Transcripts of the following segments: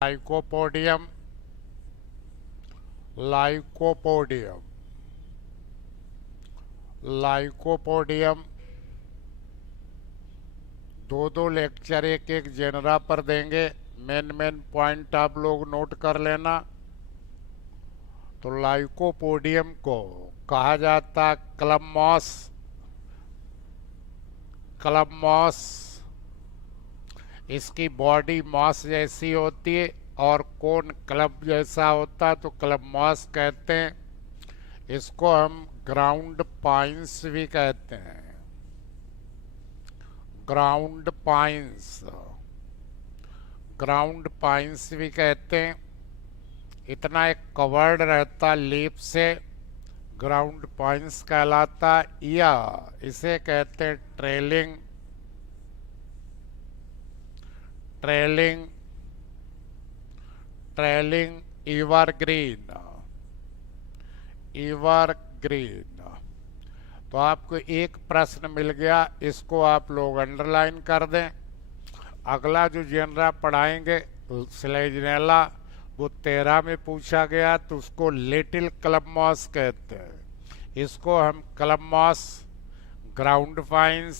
Lycopodium lycopodium lycopodium दो lecture एक एक जेनरा पर देंगे। मेन पॉइंट आप लोग नोट कर लेना। तो लाइकोपोडियम को कहा जाता क्लब मॉस। क्लब मॉस इसकी बॉडी मॉस जैसी होती है और कोन क्लब जैसा होता है, तो क्लब मॉस कहते हैं। इसको हम ग्राउंड पाइन्स भी कहते हैं। ग्राउंड पाइन्स ग्राउंड पाइन्स भी कहते हैं। इतना एक कवर्ड रहता लीफ से, ग्राउंड पाइन्स कहलाता। या इसे कहते हैं trailing trailing trailing evergreen evergreen. तो आपको एक प्रश्न मिल गया, इसको आप लोग अंडरलाइन कर दें। अगला जो जेनरा पढ़ाएंगे स्लेजनेला, वो 13 में पूछा गया, तो उसको लिटिल क्लब मॉस कहते हैं। इसको हम क्लब मॉस, ग्राउंड पाइन्स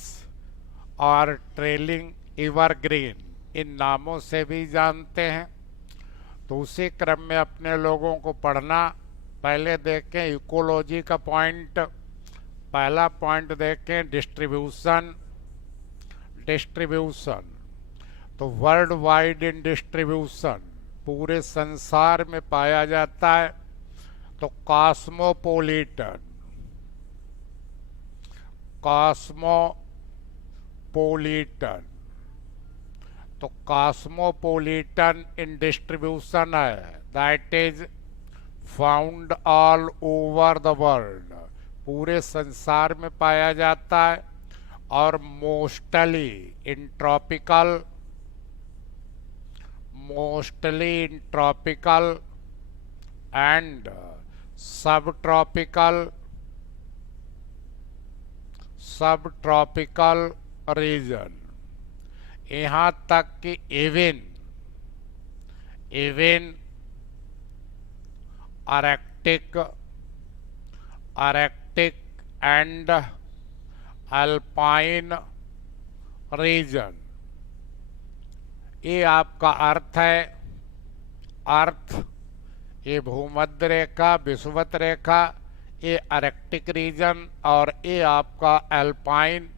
और ट्रेलिंग एवरग्रीन इन नामों से भी जानते हैं। तो उसी क्रम में अपने लोगों को पढ़ना। पहले देखें इकोलॉजी का पॉइंट। पहला पॉइंट देखें डिस्ट्रीब्यूशन। डिस्ट्रीब्यूशन तो वर्ल्ड वाइड इन डिस्ट्रीब्यूशन, पूरे संसार में पाया जाता है। तो कॉस्मोपोलिटन कॉस्मोपोलिटन तो कॉस्मोपोलिटन इन डिस्ट्रीब्यूशन है, that is found all over the world, पूरे संसार में पाया जाता है। और मोस्टली इन ट्रॉपिकल एंड सब ट्रॉपिकल रीजन। यहाँ तक कि इवन अरेक्टिक एंड अल्पाइन रीजन। ये आपका अर्थ है। अर्थ ये भूमध्य रेखा, विषुवत रेखा, ये अरेक्टिक रीजन, और ये आपका अल्पाइन,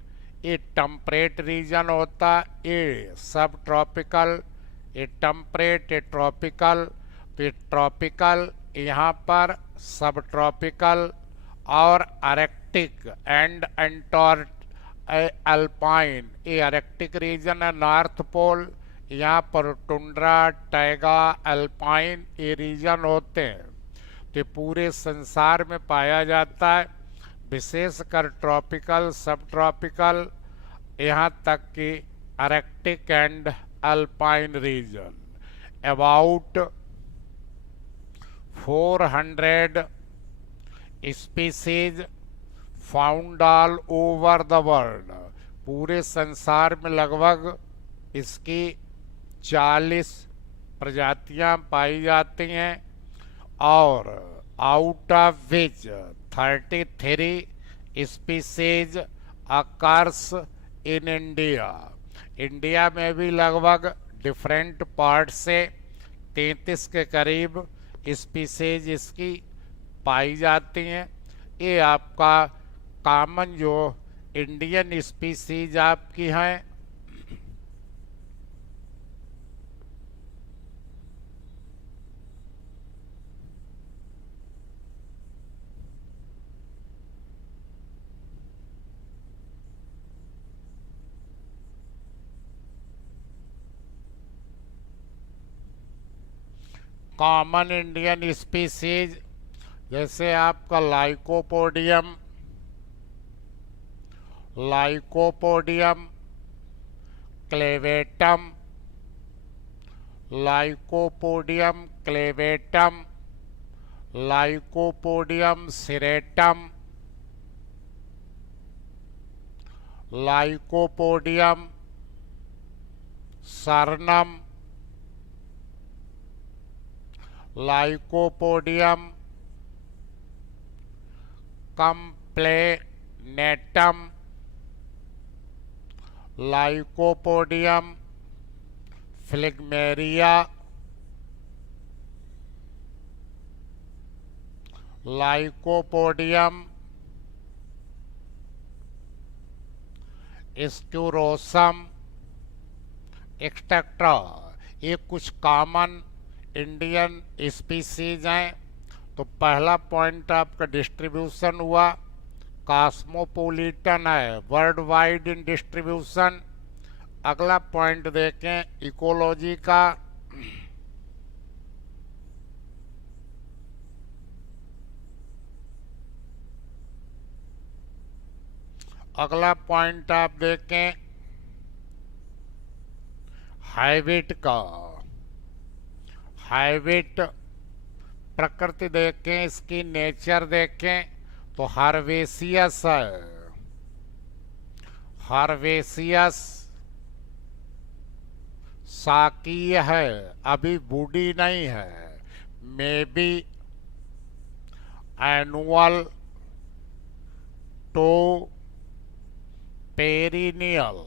ये टेम्परेट रीजन होता। ये सब ट्रॉपिकल, ये टेम्परेट, ये ट्रॉपिकल। तो ये ट्रॉपिकल यहाँ पर, सब ट्रॉपिकल और अरेक्टिक एंड अल्पाइन, ये अरेक्टिक रीजन है, नॉर्थ पोल। यहाँ पर टुंड्रा, टैगा, अल्पाइन ये रीजन होते हैं। तो पूरे संसार में पाया जाता है, विशेषकर ट्रॉपिकल, सब ट्रॉपिकल, यहाँ तक कि arctic and alpine region. About 400 species found all over the world, पूरे संसार में लगभग इसकी 40 प्रजातियां पाई जाती हैं। और out of which 33 species occurs in India. India में भी लगभग डिफरेंट पार्ट से 33 के करीब स्पीसीज इसकी पाई जाती हैं। ये आपका कॉमन जो इंडियन स्पीसीज आपकी हैं, कॉमन इंडियन स्पीसीज जैसे आपका Lycopodium clavatum, Lycopodium clavatum, Lycopodium serratum, Lycopodium cernuum, Lycopodium complanatum, Lycopodium phlegmaria, Lycopodium squarrosum etcetera. ये कुछ कॉमन इंडियन स्पीसीज हैं। तो पहला पॉइंट आपका डिस्ट्रीब्यूशन हुआ, कॉस्मोपोलिटन है, वर्ल्ड वाइड इन डिस्ट्रीब्यूशन। अगला पॉइंट देखें इकोलॉजी का। अगला पॉइंट आप देखें हैबिट का। हैबिट प्रकृति देखें, इसकी नेचर देखें तो हर्वेसियस है, हर्वेसियस साकीय है, अभी बूढ़ी नहीं है। Maybe annual to perennial,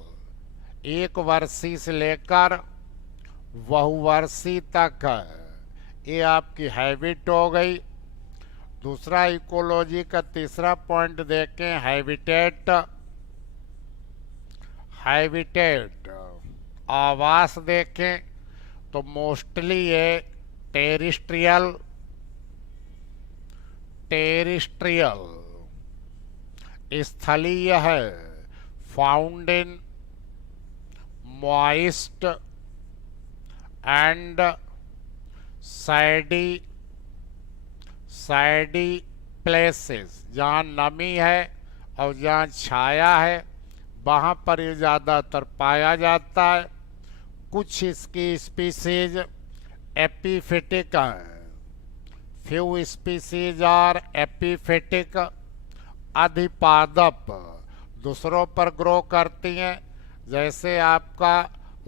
एक वर्षी से लेकर बहुवर्षी तक है। ये आपकी हैबिट हो गई। दूसरा इकोलॉजी का तीसरा पॉइंट देखें हैबिटेट। हैबिटेट आवास देखें तो मोस्टली ये टेरिस्ट्रियल, टेरिस्ट्रियल स्थलीय है, found in moist and सैडी places, जहाँ नमी है और जहाँ छाया है वहाँ पर ये ज़्यादातर पाया जाता है। कुछ इसकी स्पीसीज एपीफिटिक हैं, फ्यू स्पीसीज आर एपीफिटिक, अधिपादप, दूसरों पर ग्रो करती हैं। जैसे आपका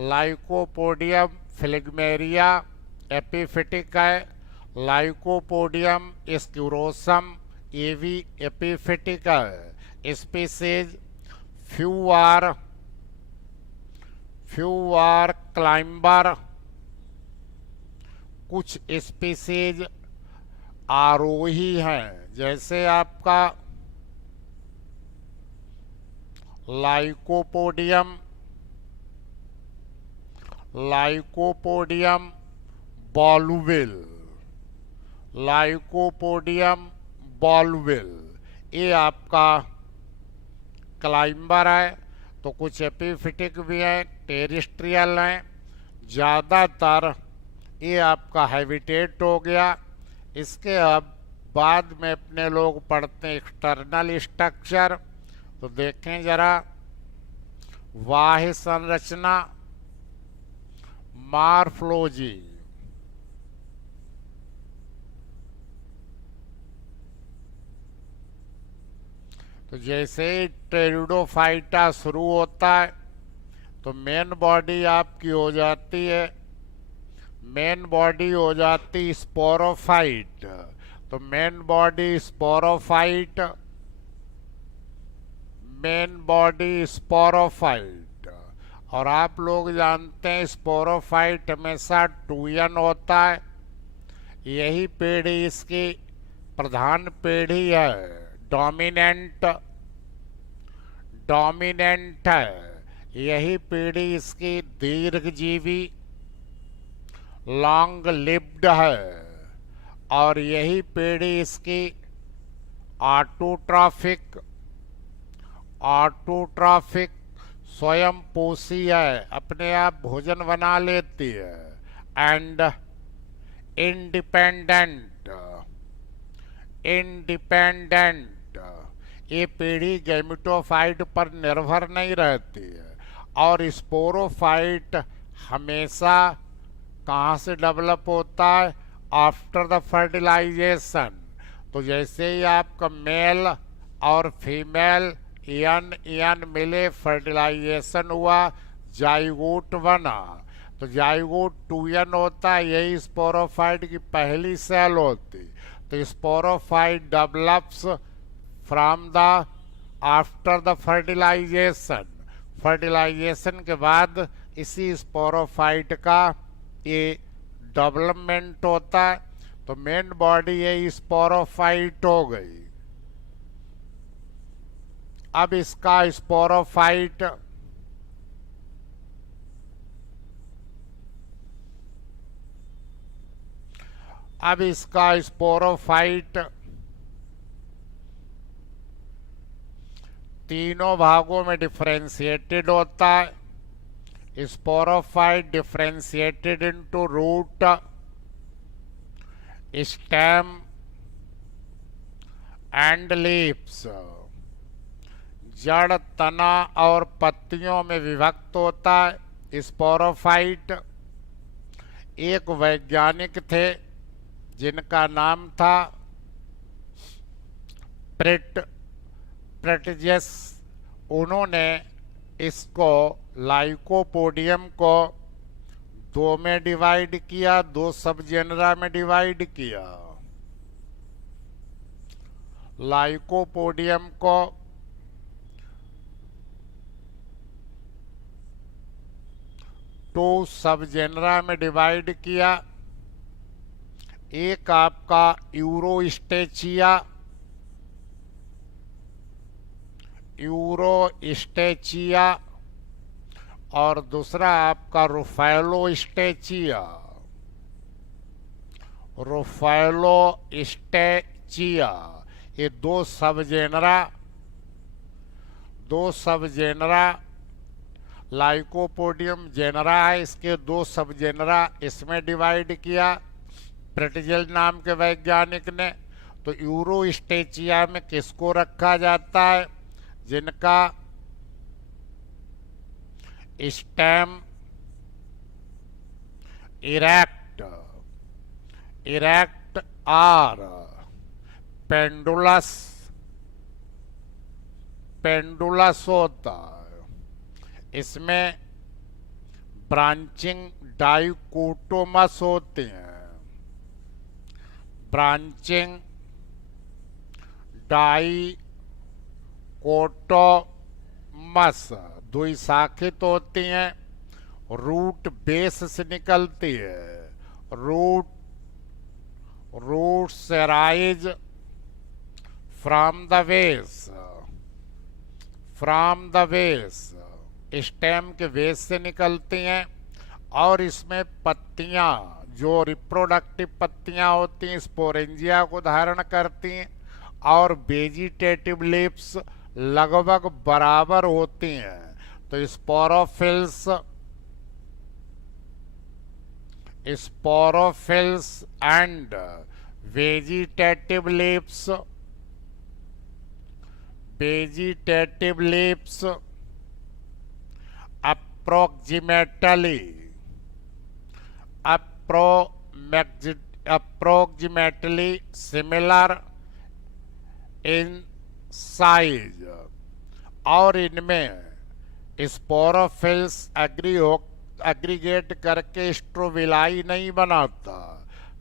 लाइकोपोडियम फ्लिगमेरिया एपीफिटिक है, लाइकोपोडियम स्क्यूरोसम ये भी एपीफिटिक है स्पीसीज। फ्यू आर क्लाइंबर, कुछ स्पीसीज आरोही हैं, जैसे आपका लाइकोपोडियम बॉलविल, लाइकोपोडियम बॉलविल ये आपका क्लाइंबर है। तो कुछ एपीफिटिक भी हैं, टेरिस्ट्रियल हैं, ज़्यादातर ये आपका हैबिटेट हो गया। इसके अब बाद में अपने लोग पढ़ते हैं एक्सटर्नल स्ट्रक्चर। तो देखें जरा बाह्य संरचना, मॉर्फोलॉजी। तो जैसे ही टेरिडोफाइटा शुरू होता है तो मेन बॉडी आपकी हो जाती है, मेन बॉडी हो जाती स्पोरोफाइट। तो main body sporophyte, main body sporophyte. और आप लोग जानते हैं स्पोरोफाइट हमेशा 2n होता है। यही पीढ़ी इसकी प्रधान पीढ़ी है, डोमिनेंट, डोमिनेंट है। यही पीढ़ी इसकी दीर्घजीवी, लॉन्ग लिव्ड है। और यही पीढ़ी इसकी ऑटोट्रॉफिक, ऑटोट्रॉफिक स्वयं पोषी है, अपने आप भोजन बना लेती है। एंड इंडिपेंडेंट, इंडिपेंडेंट ये पीढ़ी गैमेटोफाइट पर निर्भर नहीं रहती है। और स्पोरोफाइट हमेशा कहाँ से डेवलप होता है? After the fertilization. तो जैसे ही आपका मेल और फीमेल यन मिले, फर्टिलाइजेशन हुआ, जाइगोट बना, तो जाइगोट 2n होता है, यही स्पोरोफाइट की पहली सेल होती। तो sporophyte develops from the after the fertilization, fertilization के बाद इसी स्पोरोफाइट का ये डेवलपमेंट होता है। तो मेन बॉडी ये स्पोरोफाइट हो गई। अब इसका स्पोरोफाइट तीनों भागों में डिफरेंशिएटेड होता है। Sporophyte differentiated into root, stem and leaves. जड़, तना और पत्तियों में विभक्त होता है स्पोरोफाइट। एक वैज्ञानिक थे जिनका नाम था प्रेटजेस। उन्होंने इसको लाइकोपोडियम को दो में डिवाइड किया, दो सब जेनरा में डिवाइड किया। लाइकोपोडियम को टू सब जेनरा में डिवाइड किया। एक आपका यूरोस्टेचिया और दूसरा आपका रुफैलोस्टेचिया। ये दो सब जेनरा लाइकोपोडियम जेनरा है, इसके दो सब जेनरा इसमें डिवाइड किया प्रेटजेल नाम के वैज्ञानिक ने। तो यूरोस्टेचिया में किसको रखा जाता है? जिनका स्टेम इरेक्ट और पेंडुलस होता है। इसमें ब्रांचिंग डाइकोटोमस होते हैं। ब्रांचिंग डाइकोटोमस द्विशाखित होती हैं। रूट बेस से निकलती है। Roots rise from the base, stem के बेस से निकलती हैं। और इसमें पत्तियां, जो रिप्रोडक्टिव पत्तियां होती हैं, स्पोरेंजिया को धारण करती हैं। और वेजिटेटिव लीव्स लगभग बराबर होती हैं। तो sporophylls and vegetative leaves approximately similar in size। और इनमें स्पोरोफिल्स एग्रीगेट करके स्ट्रोविलाई नहीं बनाता।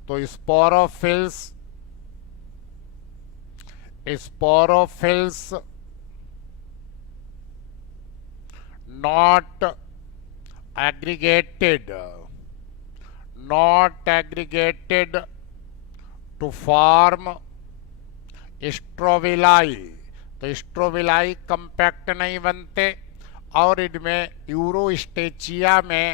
तो sporophylls not aggregated to form स्ट्रोविलाई। तो स्ट्रोविलाई कंपैक्ट नहीं बनते। और इनमें यूरोस्टेचिया में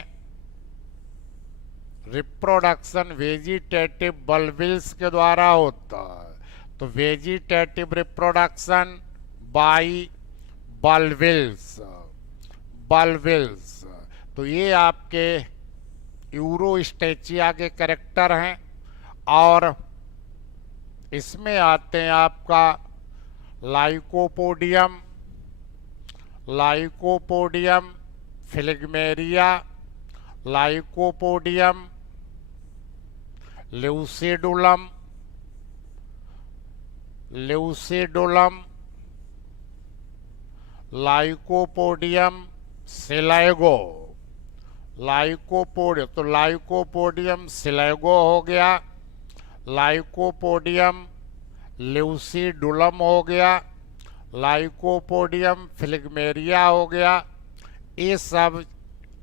रिप्रोडक्शन वेजिटेटिव बल्बिल्स के द्वारा होता है। तो वेजिटेटिव रिप्रोडक्शन बाय बल्बिल्स। तो ये आपके यूरोस्टेचिया के कैरेक्टर हैं। और इसमें आते हैं आपका लाइकोपोडियम फ्लेगमेरिया, लाइकोपोडियम ल्यूसिडुलम, लाइकोपोडियम सिलाइगो, लाइकोपोडियम, तो लाइकोपोडियम सिलेगो हो गया, लाइकोपोडियम ल्यूसीडुलम हो गया, लाइकोपोडियम फ्लिगमेरिया हो गया। ये सब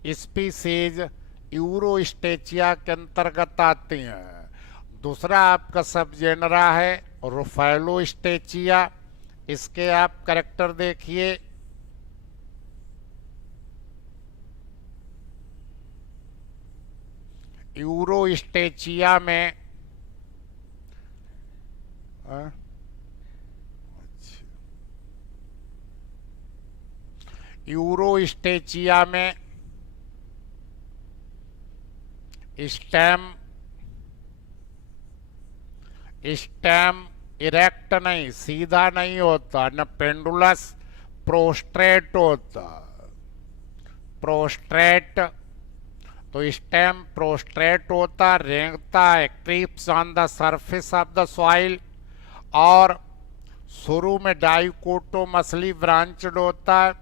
स्पीसीज यूरोस्टेचिया के अंतर्गत आती हैं। दूसरा आपका सब जेनरा है रुफैलोस्टेचिया। इसके आप कैरेक्टर देखिए, यूरोस्टेचिया में यूरोस्टेचिया में स्टेम इरेक्ट नहीं, सीधा नहीं होता, न पेंडुलस, प्रोस्ट्रेट होता। प्रोस्ट्रेट, तो स्टेम प्रोस्ट्रेट होता, रेंगता है, creeps on the surface of the soil, और शुरू में डाइकोटोमसली ब्रांचड होता है,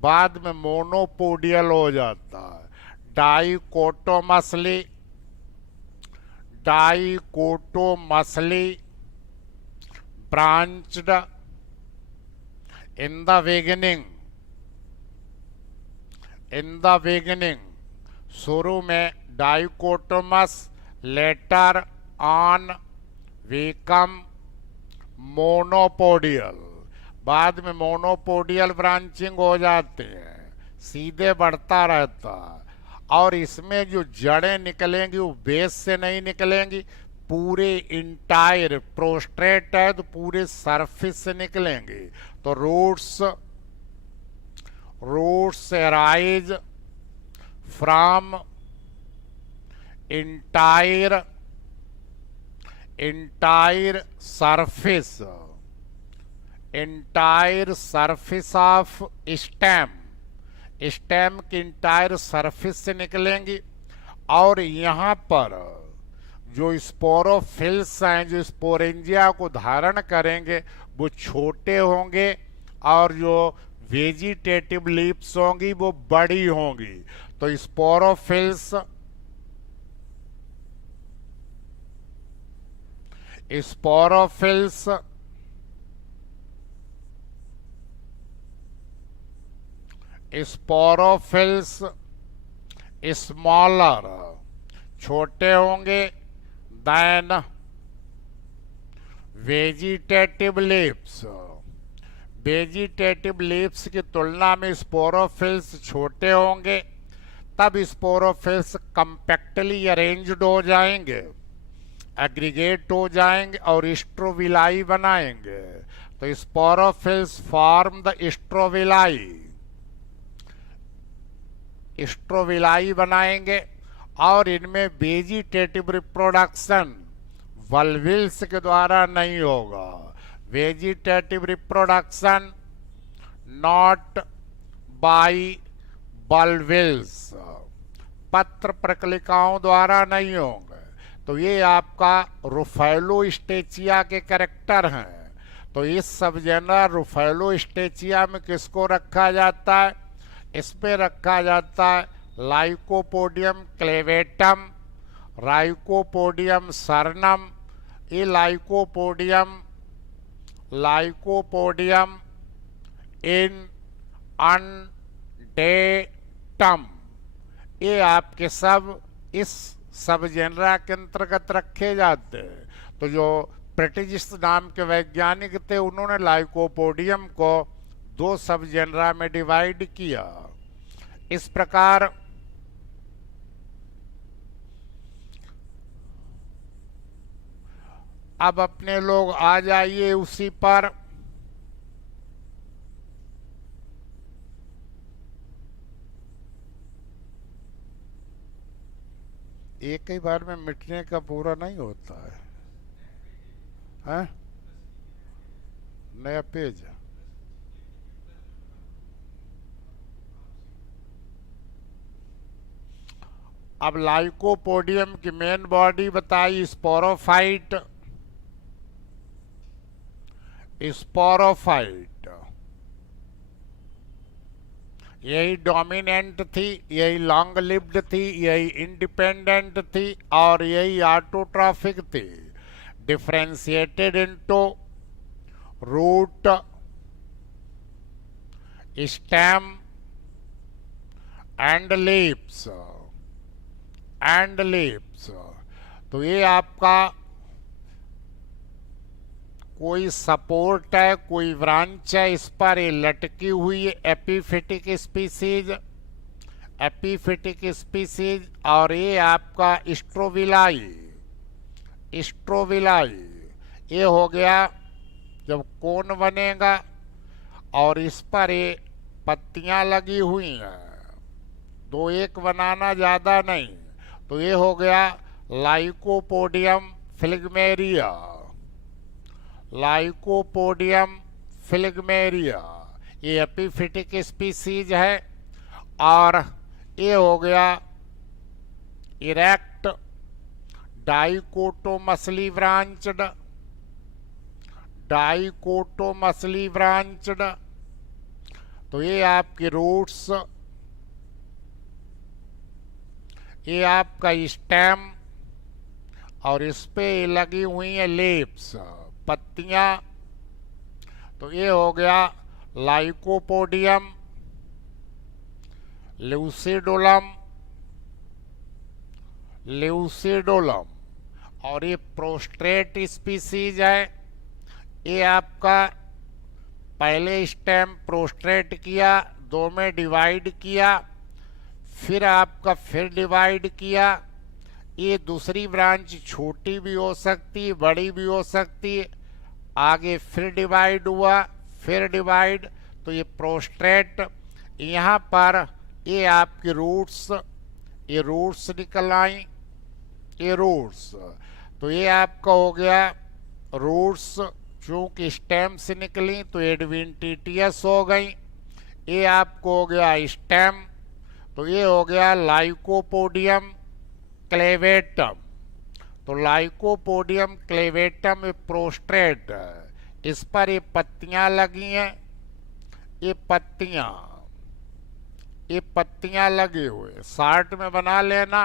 बाद में मोनोपोडियल हो जाता है। Dichotomously branched in the beginning, शुरू में dichotomous, later on become monopodial, बाद में मोनोपोडियल ब्रांचिंग हो जाते हैं, सीधे बढ़ता रहता है। और इसमें जो जड़ें निकलेंगी वो बेस से नहीं निकलेंगी, पूरे इंटायर, प्रोस्ट्रेट है तो पूरे सरफेस से निकलेंगी। तो roots rise from entire surface of stem की इंटायर सरफेस से निकलेंगी। और यहाँ पर जो स्पोरोफिल्स हैं, जो स्पोरेंजिया को धारण करेंगे, वो छोटे होंगे, और जो वेजिटेटिव लीव्स होंगी वो बड़ी होंगी। तो स्पोरोफिल्स स्मॉलर, छोटे होंगे, देन वेजिटेटिव लीव्स की तुलना में स्पोरोफिल्स छोटे होंगे, तब स्पोरोफिल्स कंपैक्टली अरेंज्ड हो जाएंगे, एग्रीगेट हो जाएंगे और स्ट्रोविलाई बनाएंगे। तो स्पोरोफिल्स फॉर्म द स्ट्रोविलाई बनाएंगे, और इनमें वेजिटेटिव रिप्रोडक्शन वल्विल्स के द्वारा नहीं होगा। वेजिटेटिव रिप्रोडक्शन नॉट बाय बल्विल्स, पत्र प्रकलिकाओं द्वारा नहीं होंगे। तो ये आपका रुफैलोस्टेचिया के कैरेक्टर हैं। तो इस सबजेनर रुफैलोस्टेचिया में किसको रखा जाता है? इसमें रखा जाता है लाइकोपोडियम क्लेवेटम, लाइकोपोडियम सरनम। ये लाइकोपोडियम इन अनडेटम, ये आपके सब इस सब जेनरा के अंतर्गत रखे जाते हैं। तो जो प्रेटिजिस नाम के वैज्ञानिक थे, उन्होंने लाइकोपोडियम को 2 सब जेनरा में डिवाइड किया। इस प्रकार अब अपने लोग आ जाइए उसी पर। एक ही बार में मिटने का पूरा नहीं होता है, हैं? नया पेज। अब लाइकोपोडियम की मेन बॉडी बताई, स्पोरोफाइट। यही डोमिनेंट थी, यही लॉन्ग लिव्ड थी, यही इंडिपेंडेंट थी और यही ऑटोट्रॉफिक थी। Differentiated into root, stem and leaves, and leaves. तो ये आपका कोई सपोर्ट है, कोई ब्रांच है, इस पर ये लटकी हुई है एपिफिटिक स्पीसीज, एपिफिटिक स्पीसीज। और ये आपका स्ट्रोबिलाई, स्ट्रोबिलाई ये हो गया जब कोन बनेगा और इस पर ये पत्तियां लगी हुई हैं, दो एक बनाना ज्यादा नहीं। तो ये हो गया लाइकोपोडियम फ्लिग्मेरिया, लाइकोपोडियम फ्लिग्मेरिया, ये एपिफिटिक स्पीसीज है। और ये हो गया erect dichotomously branched, dichotomously branched. तो ये आपकी रूट्स, ये आपका स्टेम और इस पे लगी हुई है लीव्स, पत्तियां। तो ये हो गया लाइकोपोडियम, ल्यूसिडुलम, ल्यूसिडुलम। और ये प्रोस्ट्रेट स्पीसीज है। ये आपका पहले स्टेम प्रोस्ट्रेट किया, दो में डिवाइड किया, फिर आपका फिर डिवाइड किया। ये दूसरी ब्रांच छोटी भी हो सकती है, बड़ी भी हो सकती है। आगे फिर डिवाइड हुआ, फिर डिवाइड। तो ये प्रोस्ट्रेट, यहाँ पर ये आपकी रूट्स, ये रूट्स निकल आई, ये रूट्स। तो ये आपका हो गया रूट्स, चूंकि स्टेम से निकली तो एडवेंटिटियस हो गई। ये आपको हो गया स्टेम। तो ये हो गया लाइकोपोडियम क्लेवेटम। तो लाइकोपोडियम क्लेवेटम प्रोस्ट्रेट, इस पर ये पत्तियां लगी हैं, ये पत्तियां लगी हुई। शार्ट में बना लेना।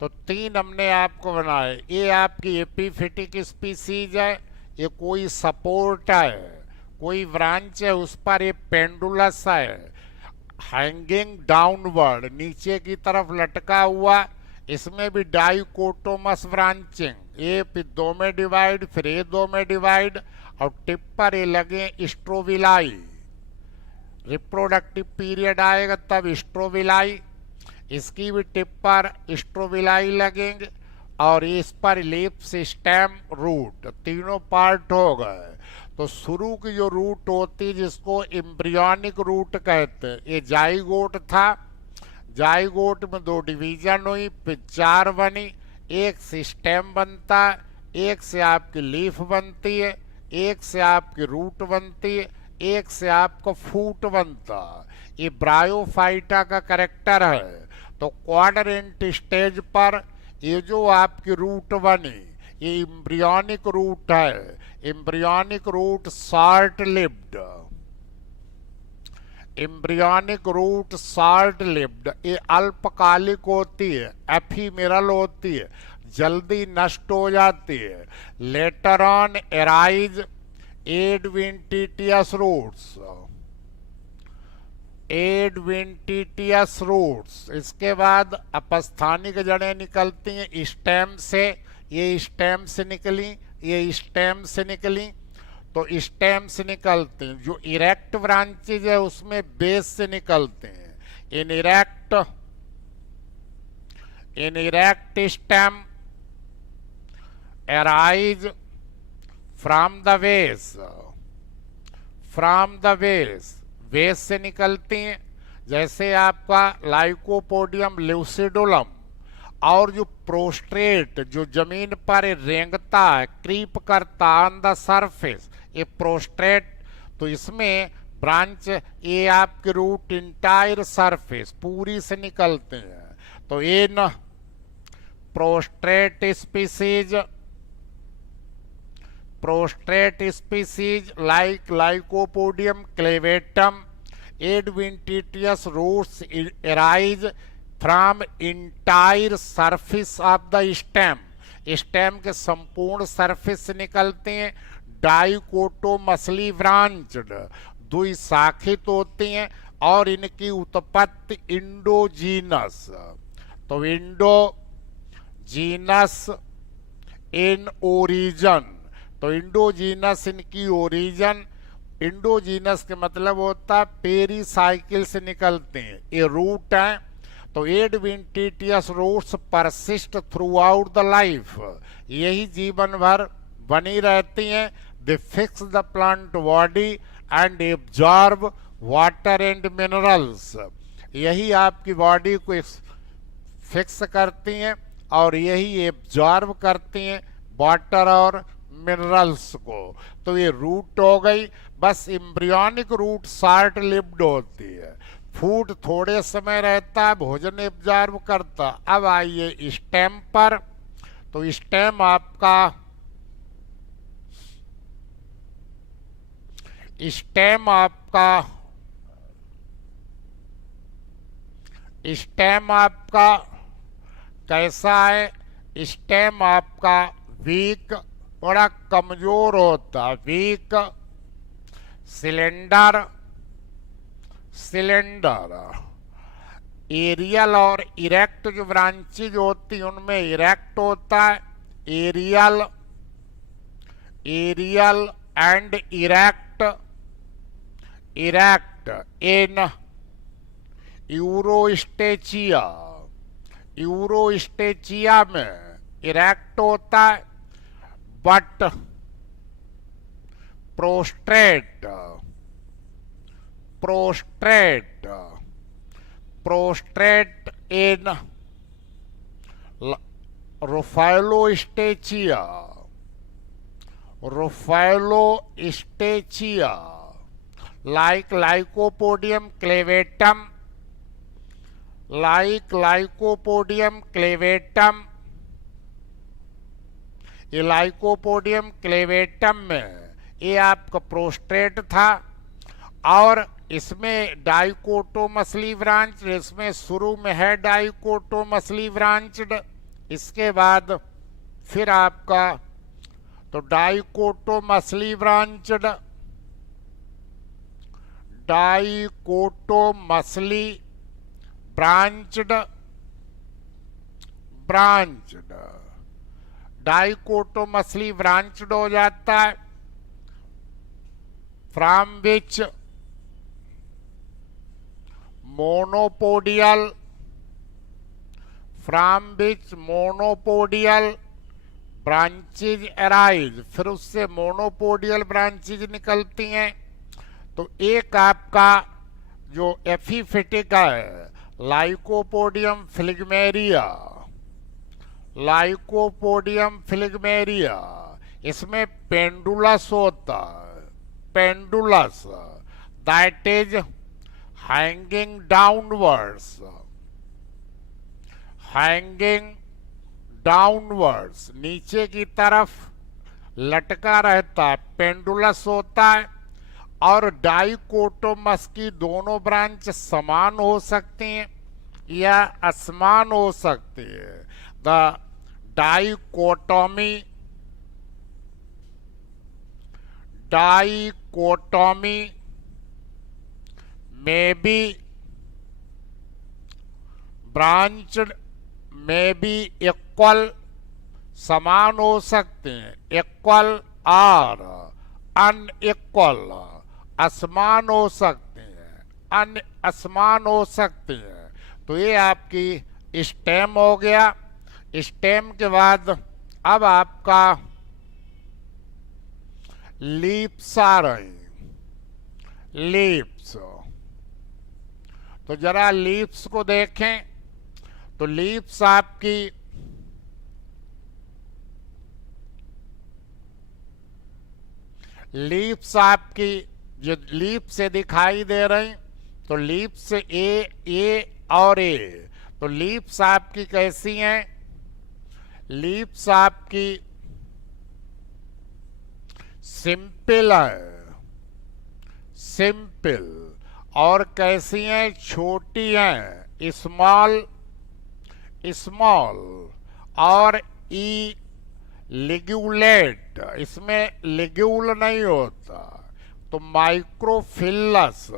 तो तीन हमने आपको बनाए। ये आपकी एपिफिटिक स्पीसीज है, ये कोई सपोर्ट है, कोई ब्रांच है, उस पर ये पेंडुलस है, हैंगिंग डाउनवर्ड, नीचे की तरफ लटका हुआ। इसमें भी डाइकोटोमस ब्रांचिंग, ये फिर दो में डिवाइड, फिर ये दो में डिवाइड। और टिप पर ये लगे स्ट्रोबिलाई, रिप्रोडक्टिव पीरियड आएगा तब स्ट्रोबिलाई, इसकी भी टिप पर स्ट्रोबिलाई लगेंगे। और इस पर लीव्स, स्टेम, रूट, तीनों पार्ट हो गए। तो शुरू की जो रूट होती है जिसको एम्ब्रियोनिक रूट कहते हैं, ये जाइगोट था। जाइगोट में दो डिवीजन हुई, फिर चार बनी। एक से स्टेम बनता है, एक से आपकी लीफ बनती है, एक से आपकी रूट बनती है, एक से आपका फूट बनता है। ये ब्रायोफाइटा का कैरेक्टर है। तो क्वाड्रेंट स्टेज पर ये जो आपकी रूट बनी, ये एम्ब्रियोनिक रूट है। Embryonic root short lived, embryonic root short lived, ये अल्पकालिक होती है, एफीमेरल होती है, जल्दी नष्ट हो जाती है। Later on arise adventitious roots, adventitious roots. इसके बाद अपस्थानिक जड़ें निकलती हैं स्टेम से। ये स्टेम से निकली, ये स्टेम से निकली। तो स्टेम से निकलते हैं। जो इरेक्ट ब्रांचेज है उसमें बेस से निकलते हैं। इन erect stem arise from the base, from the base, base से निकलती हैं। जैसे आपका लाइकोपोडियम ल्यूसिडुलम। और जो प्रोस्ट्रेट, जो जमीन पर रेंगता है, क्रीप करता ऑन द सरफेस, ये प्रोस्ट्रेट। तो इसमें ब्रांच, ये आपके रूट इंटायर सरफेस पूरी से निकलते हैं। तो इन prostrate species, prostrate species like Lycopodium clavatum, adventitious roots arise from entire surface of the stem, stem के संपूर्ण सरफेस से निकलते हैं। डाइकोटोमसली ब्रांच्ड, द्विशाखित होती हैं और इनकी उत्पत्ति इंडोजीनस, तो इंडोजीनस इन ओरिजन, तो इंडोजीनस इनकी ओरिजन, इंडोजीनस के मतलब होता है पेरीसाइकिल से निकलते हैं, ये रूट है। तो adventitious roots persist throughout the life, यही जीवन भर बनी रहती हैं। They fix the plant body and absorb water and minerals, यही आपकी बॉडी को फिक्स करती हैं और यही एब्जॉर्ब करती हैं वाटर और मिनरल्स को। तो ये रूट हो गई। बस एम्ब्रियोनिक रूट शॉर्ट लिव्ड होती है, फूड थोड़े समय रहता है, भोजन एब्जॉर्ब करता। अब आइए स्टेम पर। तो स्टेम आपका स्टेम आपका कैसा है? स्टेम आपका वीक, बड़ा कमजोर होता है, वीक सिलेंडर एरियल और इरेक्ट जो ब्रांचेज होती है उनमें इरेक्ट होता है, aerial and erect in Eurostachya में इरेक्ट होता है, but prostrate in Rhopalostachya like Lycopodium clavatum, ये लाइकोपोडियम क्लेवेटम में ये आपका प्रोस्ट्रेट था और इसमें डाइकोटोमसली ब्रांच, इसमें शुरू में है डाइकोटोमसली ब्रांच्ड, इसके बाद फिर आपका तो डाइकोटोमसली ब्रांच्ड डाइकोटोमसली ब्रांच्ड हो जाता है, from which monopodial branches arise, फिर उससे मोनोपोडियल ब्रांचेज निकलती हैं। तो एक आपका जो एफिफिटिक है लाइकोपोडियम फिलिग्मेरिया, इसमें पेंडुलस होता है, pendulous that is hanging downwards, नीचे की तरफ लटका रहता है, पेंडुलस होता है। और डाइकोटोमस की दोनों ब्रांच समान हो सकती हैं या असमान हो सकती है। द डाइकोटोमी में बी ब्रांच्ड में बी इक्वल, समान हो सकते हैं, इक्वल और अनइक्वल, असमान हो सकते हैं, असमान हो सकते हैं। तो ये आपकी स्टेम हो गया। स्टेम के बाद अब आपका लीप्स आ रही, लीप्स। तो जरा लीप्स को देखें। तो लीप्स आपकी जो लीप से दिखाई दे रही, तो लीप से ए और ए, तो लीप्स आपकी कैसी हैं? लीप्स आपकी सिंपल है, सिंपल, और कैसी हैं? छोटी हैं, स्मॉल स्मॉल। और ई लिग्यूलेट, इसमें लिग्यूल नहीं होता, तो माइक्रोफिलस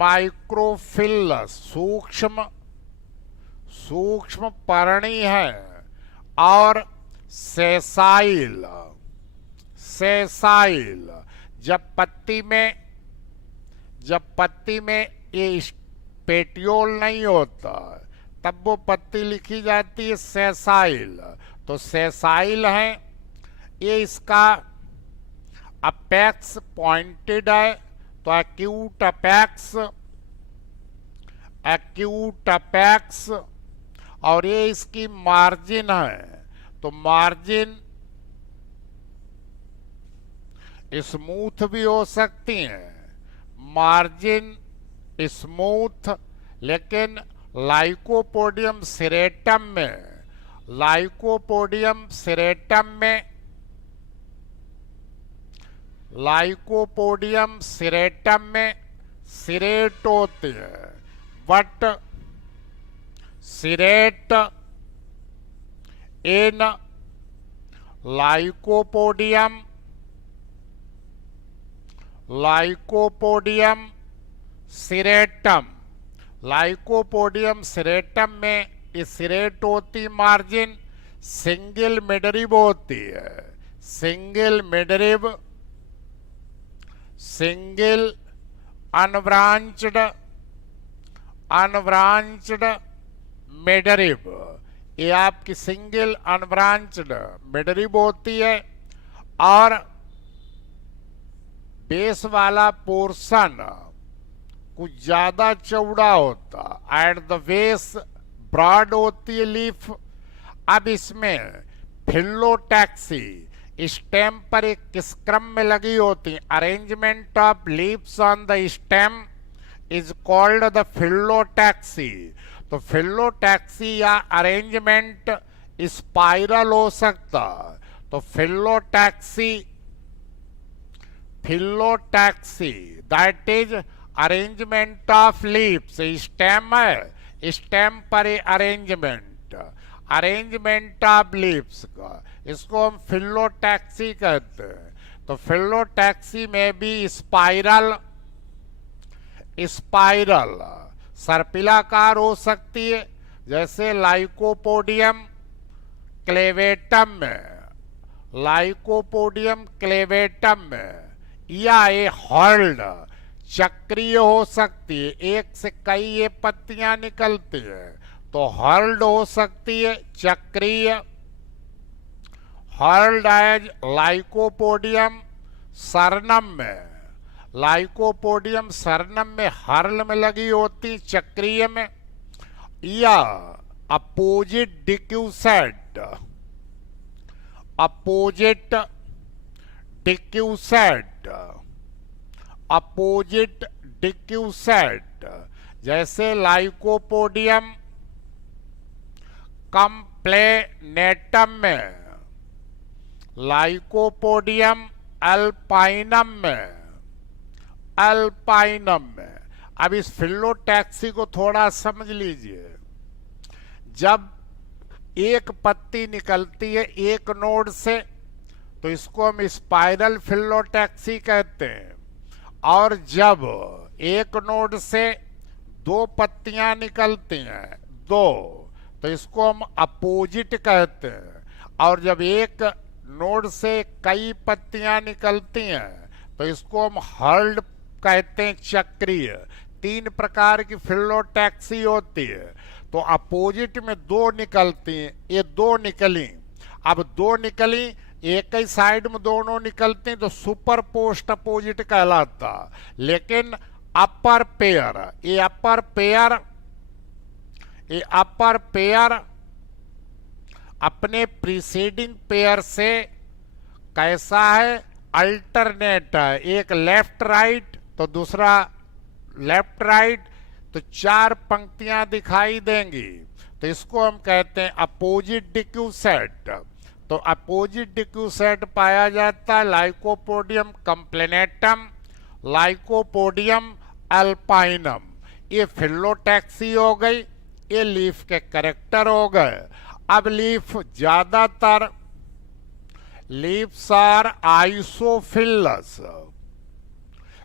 माइक्रोफिलस सूक्ष्म सूक्ष्म पर्णी है। और सेसाइल सेसाइल, जब पत्ती में ये पेटियोल नहीं होता तब वो पत्ती लिखी जाती है सेसाइल। तो सेसाइल है ये, इसका अपेक्स पॉइंटेड है, तो एक्यूट अपेक्स। और ये इसकी मार्जिन है, तो मार्जिन स्मूथ भी हो सकती है, मार्जिन स्मूथ। लेकिन लाइकोपोडियम सिरेटम में सिरेट होती है, बट सिरेट इन लाइकोपोडियम सिरेटम में इस सिरेट होती मार्जिन, सिंगल मिडरिब होती है, सिंगल अनब्रांच्ड मिडरिब, ये आपकी सिंगल अनब्रांच्ड मिडरिब होती है। और बेस वाला पोर्शन कुछ ज्यादा चौड़ा होता, एट द बेस ब्रॉड होती है लीफ। अब इसमें फिलोटैक्सी स्टेम पर एक किस क्रम में लगी होती, arrangement of leaves on the stem is called the phyllotaxy. तो फिलोटैक्सी या अरेंजमेंट स्पाइरल हो सकता, तो phyllotaxy that is arrangement of leaves. Stem है, स्टेम पर अरेंजमेंट ऑफ लीव्स का, इसको हम फिलोटैक्सी कहते हैं। तो फिलोटैक्सी में भी स्पाइरल सर्पिलाकार हो सकती है, जैसे लाइकोपोडियम क्लेवेटम में, या ये हर्ल्ड चक्रीय हो सकती है, एक से कई ये पत्तियां निकलती है, तो हर्ल्ड हो सकती है चक्रीय। हर्ल्ड एज लाइकोपोडियम सरनम में हर्ल में लगी होती, चक्रीय में। या अपोजिट डिक्यूसेट, जैसे लाइकोपोडियम कंप्लेनेटम में, लाइकोपोडियम अल्पाइनम में। अब इस फिलोटैक्सी को थोड़ा समझ लीजिए। जब एक पत्ती निकलती है एक नोड से, तो इसको हम स्पाइरल फिलोटैक्सी कहते हैं। और जब एक नोड से दो पत्तियां निकलती हैं, तो इसको हम अपोजिट कहते हैं। और जब एक नोड से कई पत्तियां निकलती हैं, तो इसको हम हर्ल्ड कहते हैं, चक्रीय। 3 प्रकार की फिलोटैक्सी होती है। तो अपोजिट में 2 निकलती हैं, ये 2 निकली। अब 2 निकली, एक ही साइड में दोनों निकलती, तो सुपर पोस्ट अपोजिट कहलाता। लेकिन अपर पेयर अपने प्रीसीडिंग पेयर से कैसा है, अल्टरनेट है। एक लेफ्ट राइट तो दूसरा लेफ्ट राइट, तो 4 पंक्तियां दिखाई देंगी, तो इसको हम कहते हैं अपोजिट डिक्यूसेट। तो अपोजिट डिक्यूसेट पाया जाता है लाइकोपोडियम कंप्लेनेटम लाइकोपोडियम अल्पाइनम, ये फिलोटैक्सी हो गई, ये लीफ के कैरेक्टर हो गए। अब लीफ ज्यादातर लीव्स आर आइसोफिलस,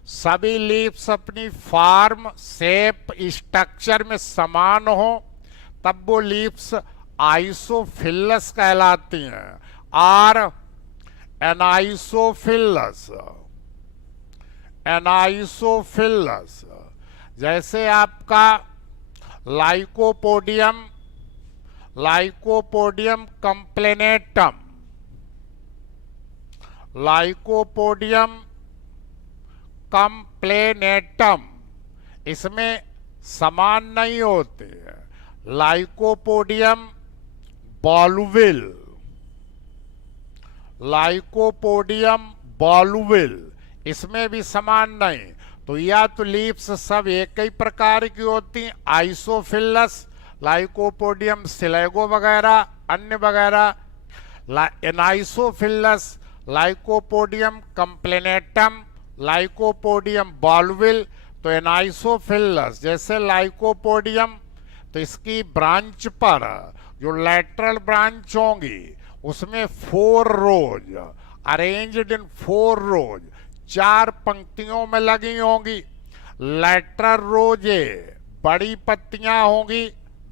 सभी लीव्स अपनी फॉर्म, शेप, स्ट्रक्चर में समान हो तब वो लीव्स आइसोफिलस कहलाती हैं। आर एनाइसोफिलस, एनाइसोफिलस। जैसे आपका लाइकोपोडियम, लाइकोपोडियम कंप्लेनेटम, लाइकोपोडियम कंप्लेनेटम, इसमें समान नहीं होते हैं। लाइकोपोडियम बॉलविल, लाइकोपोडियम बॉलविल, इसमें भी समान नहीं। तो या तो लीव्स सब एक ही प्रकार की होती, आइसोफिलस, लाइकोपोडियम सिलेगो वगैरह, अन्य वगैरह। एनाइसोफिलस, लाइकोपोडियम कंप्लेनेटम, लाइकोपोडियम बॉलविल। तो एनाइसोफिलस जैसे लाइकोपोडियम, तो इसकी ब्रांच पर जो लैटरल ब्रांच होंगी उसमें 4 रोज, अरेंज्ड इन 4 रोज, 4 पंक्तियों में लगी होंगी। लैटरल रोजे बड़ी पत्तियां होंगी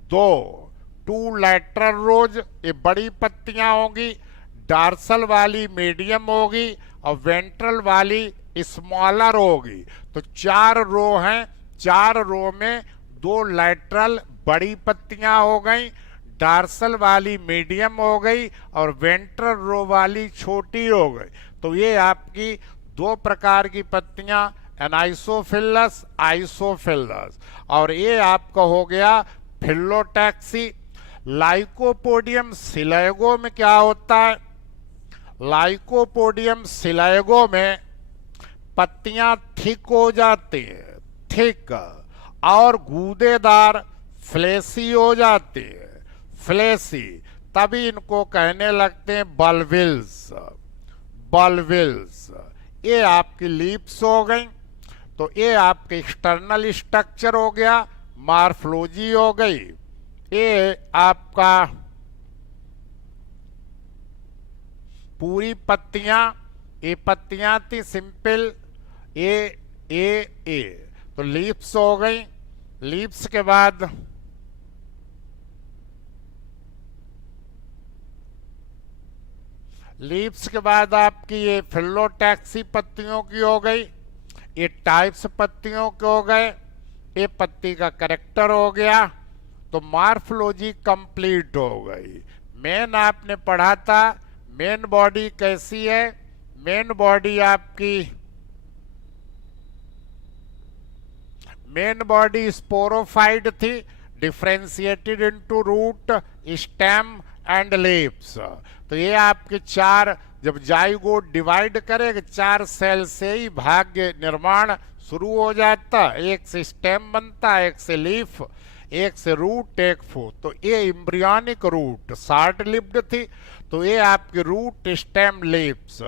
2 लैटरल रोज, ये बड़ी पत्तियां होंगी। डार्सल वाली मीडियम होगी और वेंट्रल वाली स्मॉलर होगी। तो 4 रो हैं, 4 रो में 2 लैटरल बड़ी पत्तियां हो गई, डार्सल वाली मीडियम हो गई और वेंट्रल रो वाली छोटी हो गई। तो ये आपकी 2 प्रकार की पत्तियां, एनाइसोफिलस, आइसोफिलस। और ये आपका हो गया फिलोटैक्सी। लाइकोपोडियम सिलेगो में क्या होता है? लाइकोपोडियम सिलेगो में पत्तियां थिक हो जाती हैं, थिक, और गूदेदार, फ्लेसी हो जाती है, फ्लेसी। तभी इनको कहने लगते हैं बल्बिल्स, बल्बिल्स। ये आपकी लीव्स हो गई। तो ये आपके एक्सटर्नल स्ट्रक्चर हो गया, मॉर्फोलॉजी हो गई। ये आपका पूरी पत्तियां, ये पत्तियां थी सिंपल, ए। तो लीव्स हो गई। लीव्स के बाद आपकी ये फिलोटैक्सी पत्तियों की हो गई, ये टाइप्स पत्तियों के हो गए, ये पत्ती का कैरेक्टर हो गया। तो मॉर्फोलॉजी कंप्लीट हो गई। मेन आपने पढ़ा था, मेन बॉडी कैसी है? मेन बॉडी आपकी, मेन बॉडी स्पोरोफाइट थी, differentiated into root, stem and leaves. तो ये आपके 4, जब जाइगोट डिवाइड करेगा 4 सेल से ही भाग्य निर्माण शुरू हो जाता। एक से स्टेम बनता, एक से लीफ, एक से रूट, एक फूट। तो ये एम्ब्रियोनिक रूट शॉर्ट लिव्ड थी। तो ये आपके रूट, स्टेम, लीव्स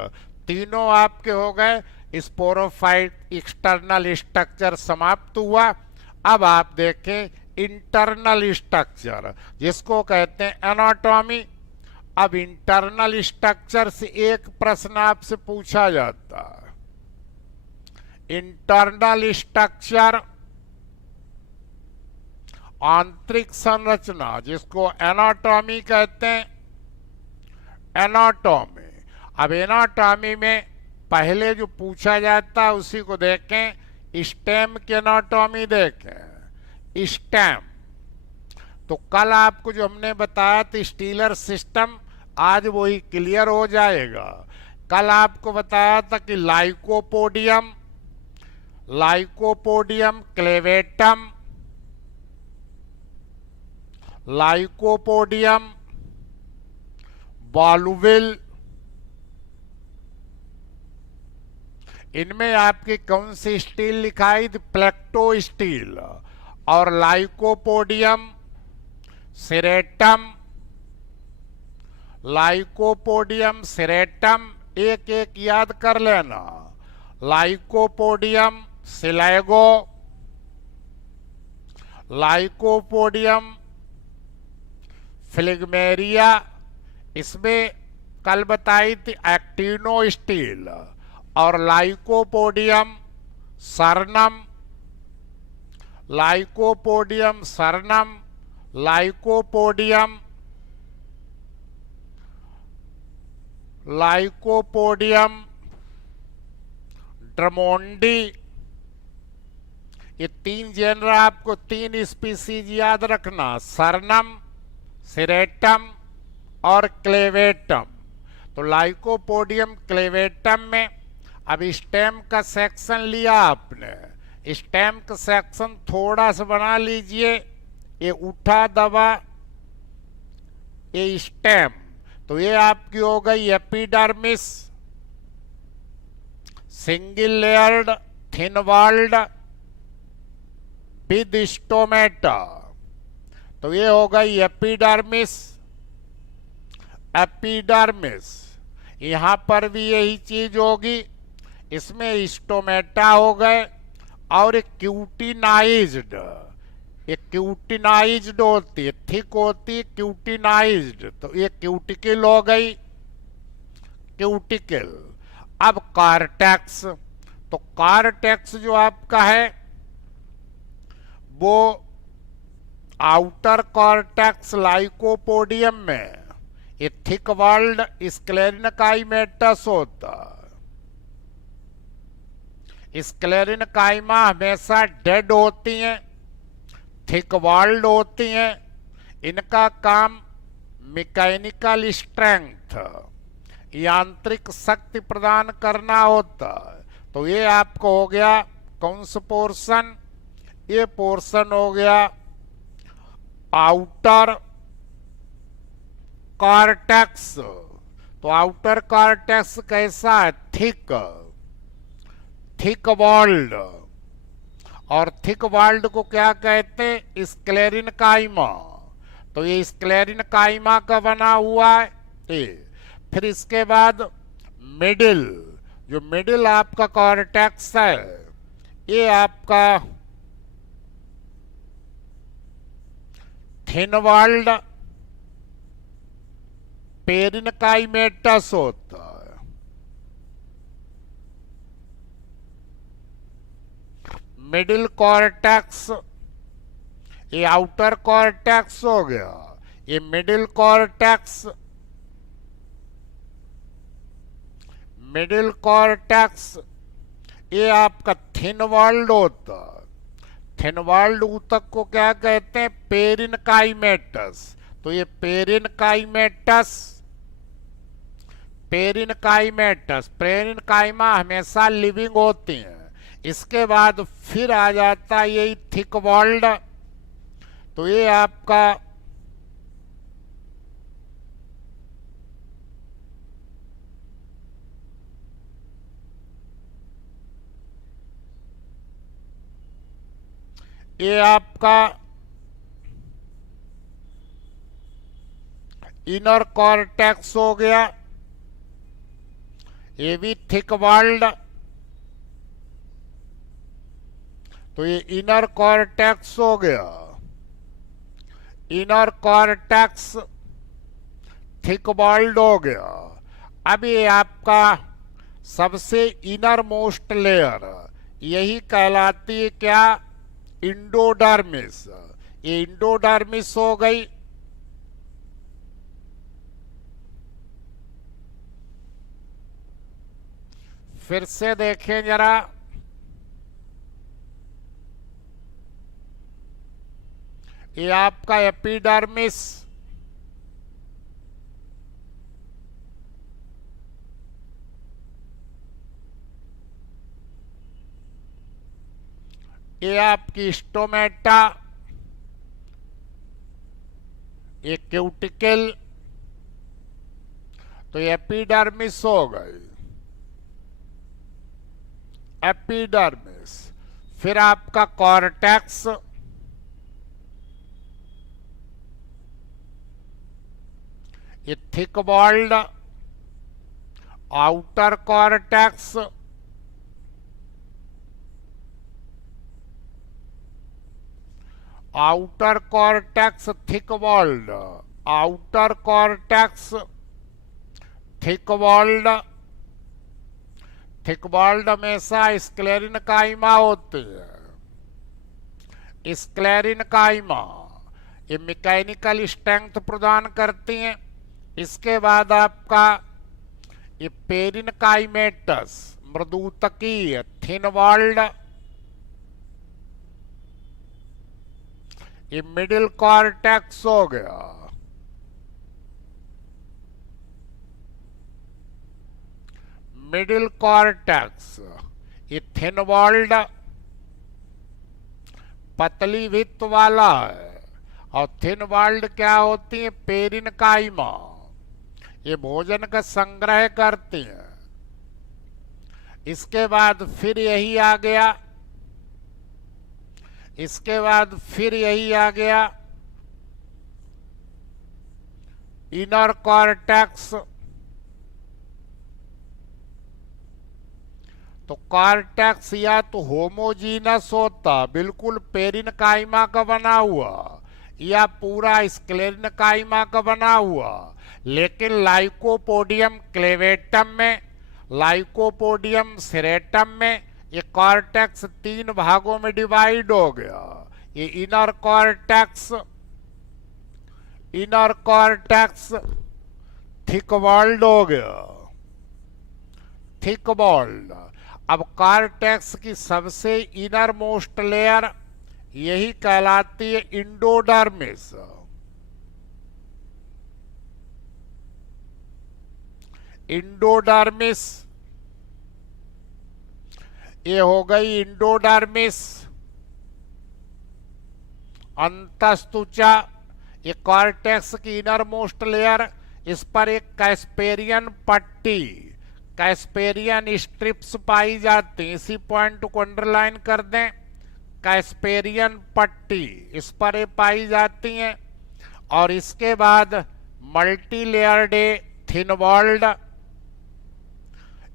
तीनों आपके हो गए। स्पोरोफाइट एक्सटर्नल स्ट्रक्चर समाप्त हुआ। अब आप देखें इंटरनल स्ट्रक्चर, जिसको कहते हैं एनाटॉमी। अब इंटरनल स्ट्रक्चर से एक प्रश्न आपसे पूछा जाता है। इंटरनल स्ट्रक्चर, आंतरिक संरचना, जिसको एनाटॉमी कहते हैं, एनाटॉमी। अब एनाटॉमी में पहले जो पूछा जाता है उसी को देखें। स्टेम की एनाटॉमी देखें, स्टेम। तो कल आपको जो हमने बताया था स्टीलर सिस्टम, आज वही क्लियर हो जाएगा। कल आपको बताया था कि लाइकोपोडियम, लाइकोपोडियम क्लेवेटम, लाइकोपोडियम बॉलविल, इनमें आपकी कौन सी स्टील लिखाई थी? प्लेक्टो स्टील। और लाइकोपोडियम सिरेटम, लाइकोपोडियम सिरेटम, एक एक याद कर लेना। लाइकोपोडियम सिलेगो, लाइकोपोडियम फ्लिगमेरिया, इसमें कल बताई थी एक्टिनोस्टील, और Lycopodium cernuum, Lycopodium cernuum, Lycopodium, Lycopodium drummondii, ये तीन जेनरा आपको, तीन स्पीसीज याद रखना, सरनम, सिरेटम और क्लेवेटम। तो लाइकोपोडियम क्लेवेटम में अब स्टेम का सेक्शन लिया आपने, स्टेम का सेक्शन थोड़ा सा बना लीजिए, ये उठा दबा, ये स्टेम, तो ये आपकी हो गई epidermis, single layered thin walled with stomata, तो ये हो गई एपिडर्मिस, एपिडर्मिस। यहां पर भी यही चीज होगी, इसमें स्टोमेटा हो गए और क्यूटिनाइज्ड, ये क्यूटिनाइज्ड होती है, थिक होती है, क्यूटिनाइज्ड, तो ये क्यूटिकल हो गई, क्यूटिकल। अब कार्टेक्स, तो कार्टेक्स जो आपका है वो आउटर कॉर्टेक्स लाइकोपोडियम में ये थिक वॉल्ड स्क्लेरिनकाइमेटस होता, स्क्लेरिनकाइमा हमेशा डेड होती हैं, थिक वॉल्ड होती हैं, इनका काम मैकेनिकल स्ट्रेंथ, यांत्रिक शक्ति प्रदान करना होता है। तो ये आपको हो गया कौन सा पोर्शन, ये पोर्शन हो गया आउटर कॉर्टेक्स। तो आउटर कॉर्टेक्स कैसा है, थिक, थिक वॉल्ड, और थिक वॉल्ड को क्या कहते हैं, स्क्लेरिनकाइमा, तो ये स्क्लेरिनकाइमा का बना हुआ है ये। फिर इसके बाद मिडिल, जो मिडिल आपका कॉर्टेक्स है, ये आपका थिन वॉल्ड पेरिनकाइमेटस होता है। मिडिल कॉर्टेक्स, ये आउटर कॉर्टेक्स हो गया, ये मिडिल कॉर्टेक्स, मिडिल कॉर्टेक्स, ये आपका थिन वॉल्ड होता है। थिन वॉल्ड ऊतक को क्या कहते हैं, पेरिनकाइमेटस, तो ये पेरिनकाइमेटस, पेरिनकाइमेटस, पेरिनकाइमा हमेशा लिविंग होती हैं। इसके बाद फिर आ जाता है यही थिक वॉल्ड, तो ये आपका ये आपका इनर कॉर्टेक्स हो गया, ये भी थिक वॉल्ड, तो ये इनर कॉर्टेक्स हो गया, इनर कॉर्टेक्स थिक वॉल्ड हो गया। अब ये आपका सबसे इनर मोस्ट लेयर, यही कहलाती है क्या, इंडोडर्मिस, ये इंडोडर्मिस हो गई। फिर से देखें जरा, ये आपका एपिडर्मिस, ये आपकी स्टोमेटा, ये क्यूटिकल, तो एपिडर्मिस हो गई, एपिडर्मिस। फिर आपका कॉर्टेक्स, ये thick walled, outer cortex, outer cortex thick walled, outer cortex thick walled, thick walled हमेशा स्क्लेरिन काइमा होती है। स्क्लेरिन काइमा ये मैकेनिकल स्ट्रेंथ प्रदान करती हैं। इसके बाद आपका ये पेरिन काइमेटस मृदुतकीय थिन वॉल्ड, ये मिडिल कॉर्टेक्स हो गया। मिडिल कॉर्टेक्स ये थिन वॉल्ड पतली भित्त वाला है। और थिन वॉल्ड क्या होती है? पेरिन काइमा, ये भोजन का संग्रह करती हैं। इसके बाद फिर यही आ गया, इसके बाद फिर यही आ गया इनर कॉर्टेक्स। तो कॉर्टेक्स या तो होमोजीनस होता, बिल्कुल पेरिन काइमा का बना हुआ, या पूरा स्क्लेरिन काइमा का बना हुआ। लेकिन लाइकोपोडियम क्लेवेटम में, लाइकोपोडियम सेरेटम में ये कॉर्टेक्स 3 भागों में डिवाइड हो गया। ये inner cortex, inner cortex thick walled हो गया, थिक वॉल्ड। अब कॉर्टेक्स की सबसे इनर मोस्ट लेयर यही कहलाती है इंडोडर्मिस। इंडोडर्मिस ये हो गई इंडोडर्मिस। अंतस्तुचा ये कॉर्टेक्स की इनर मोस्ट लेयर, इस पर एक कैस्पेरियन पट्टी, कैस्पेरियन स्ट्रिप्स पाई जाती। इसी पॉइंट को अंडरलाइन कर दें, कैस्पेरियन पट्टी इस पर ये पाई जाती हैं। और इसके बाद मल्टी लेयर्ड थिन वॉल्ड,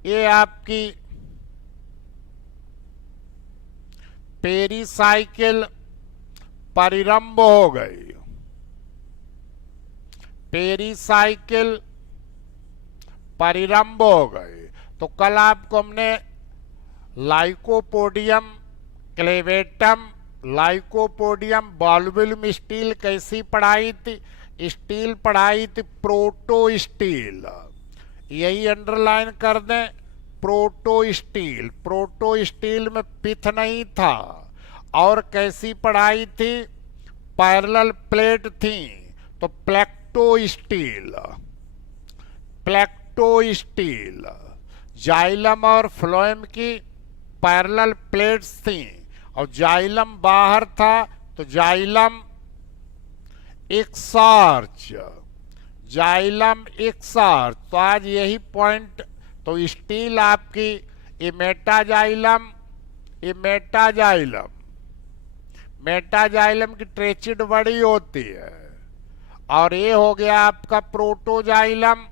ये आपकी पेरीसाइकिल परिरंभ हो गई, पेरीसाइकिल परिरंभ हो गए। तो कल आपको हमने लाइकोपोडियम क्लेवेटम, लाइकोपोडियम बाल्बिलम स्टील कैसी पढ़ाई थी? स्टील पढ़ाई थी प्रोटो स्टील, यही अंडरलाइन कर दें, प्रोटो स्टील। प्रोटो स्टील में पिथ नहीं था। और कैसी पढ़ाई थी? पैरेलल प्लेट थी, तो प्लेक्टो स्टील, प्लेक्टो स्टील। जाइलम और फ्लोएम की पैरेलल प्लेट्स थी, और जाइलम बाहर था, तो जाइलम एक्सार्च, जाइलम एक्सार्च। तो आज यही पॉइंट, तो स्टील आपकी ये मेटाजाइलम, ये मेटाजाइलम, मेटाजाइलम की ट्रेचिड बड़ी होती है। और ये हो गया आपका प्रोटोजाइलम।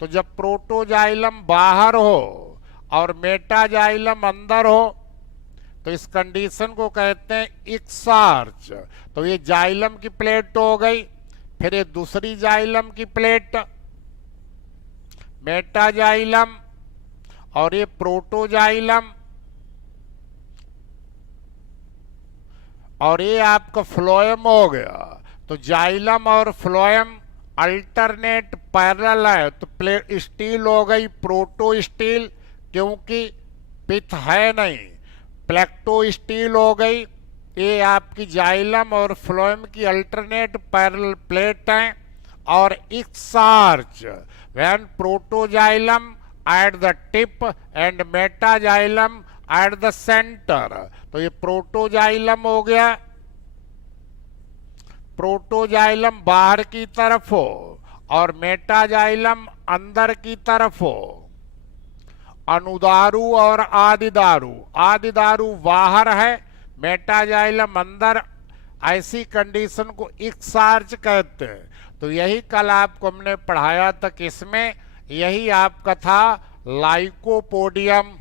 तो जब प्रोटोजाइलम बाहर हो और मेटाजाइलम अंदर हो, तो इस कंडीशन को कहते हैं एक्सार्च। तो ये जाइलम की प्लेट हो गई, फिर ये दूसरी जाइलम की प्लेट मेटाजाइलम, और ये प्रोटोजाइलम, और ये आपका फ्लोएम हो गया। तो जाइलम और फ्लोएम अल्टरनेट पैरेलल है, तो प्लेट स्टील हो गई प्रोटो स्टील, क्योंकि पिथ है नहीं। प्लेक्टो स्टील हो गई, ये आपकी जाइलम और फ्लोएम की अल्टरनेट पैरेलल प्लेट हैं। और exarch when protoxylem at the tip and metaxylem at the centre. तो ये प्रोटोजाइलम हो गया, प्रोटोजाइलम बाहर की तरफ हो और मेटाजाइलम अंदर की तरफ हो। अनुदारू और आदिदारू, आदिदारू बाहर है, मेटाजाइलम अंदर, ऐसी कंडीशन को एक्सार्च कहते हैं। तो यही कल आपको हमने पढ़ाया था, किसमें? यही आपका था लाइकोपोडियम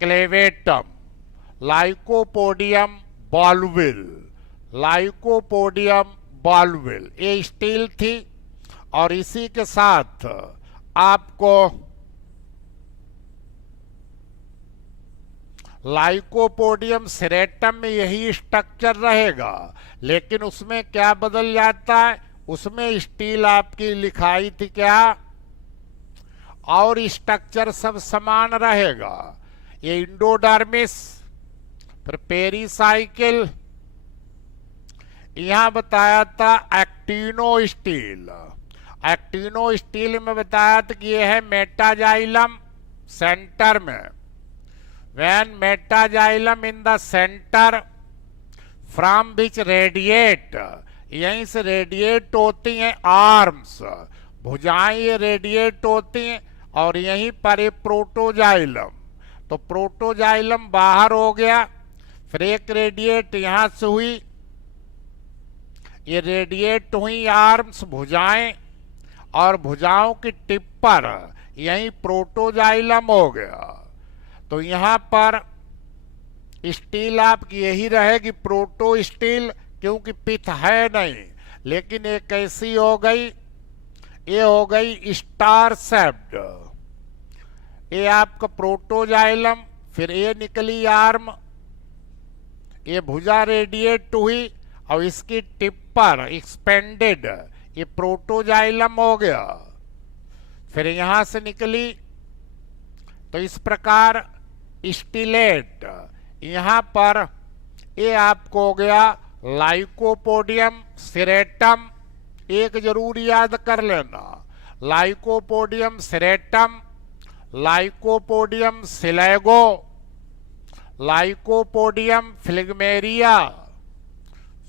क्लेवेटम, लाइकोपोडियम बाल्बिल, लाइकोपोडियम बाल्विल, ये स्टील थी। और इसी के साथ आपको लाइकोपोडियम सेरेटम में यही स्ट्रक्चर रहेगा, लेकिन उसमें क्या बदल जाता है, उसमें स्टील आपकी लिखाई थी क्या, और स्ट्रक्चर सब समान रहेगा। ये इंडोडर्मिस, फिर पेरीसाइकिल, यहां बताया था एक्टिनो स्टील। एक्टिनो स्टील में बताया था कि यह है मेटाजाइलम सेंटर में। When metaxylem in the centre from which radiate, यहीं से रेडिएट होती हैं आर्म्स, भुजाएं ये रेडिएट होती हैं, और यहीं पर ये प्रोटोजाइलम। तो प्रोटोजाइलम बाहर हो गया, फिर एक रेडिएट यहां से हुई, ये रेडिएट हुई आर्म्स भुजाएं, और भुजाओं की टिप पर यहीं प्रोटोजाइलम हो गया। तो यहां पर स्टील आपकी यही रहेगी प्रोटो स्टील, क्योंकि पिथ है नहीं। लेकिन एक ऐसी हो गई, ये हो गई स्टार शेप्ड, ये आपका प्रोटोजाइलम, फिर ये निकली आर्म, ये भुजा रेडिएट हुई, और इसकी टिप पर एक्सपेंडेड ये प्रोटोजाइलम हो गया, फिर यहां से निकली। तो इस प्रकार स्टीलेट, यहां पर ये आपको हो गया लाइकोपोडियम सेरेटम। एक जरूर याद कर लेना, लाइकोपोडियम सेरेटम, लाइकोपोडियम सिलेगो, लाइकोपोडियम फ्लिगमेरिया।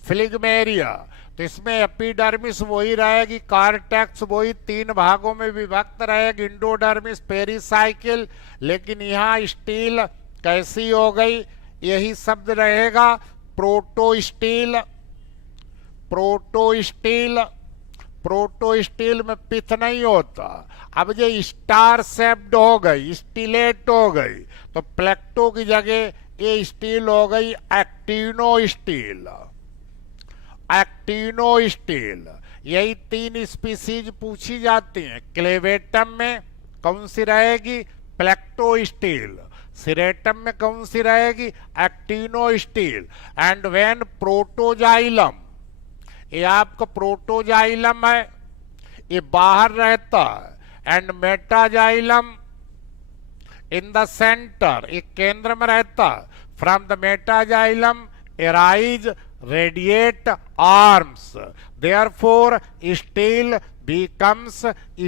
फ्लिगमेरिया तो इसमें एपिडर्मिस वही रहेगी, कार्टेक्स वही तीन भागों में विभक्त रहेगी, इंडोडर्मिस, पेरीसाइकिल। लेकिन यहाँ स्टील कैसी हो गई, यही शब्द रहेगा proto steel. Proto steel, proto steel में पिथ नहीं होता। अब ये स्टार शेप्ड हो गई, स्टीलेट हो गई, तो प्लेक्टो की जगह ये स्टील हो गई एक्टिनो स्टील। एक्टिनो स्टील, यही तीन स्पीसीज पूछी जाती हैं। क्लेवेटम में कौन सी रहेगी, प्लेक्टो स्टील। सिरेटम में कौन सी रहेगी, actino steel. And when protoxylem, ये आपका प्रोटोजाइलम है, ये बाहर रहता है, and metaxylem in the centre, ये केंद्र में रहता है। From the metaxylem arise radiate arms, therefore steel becomes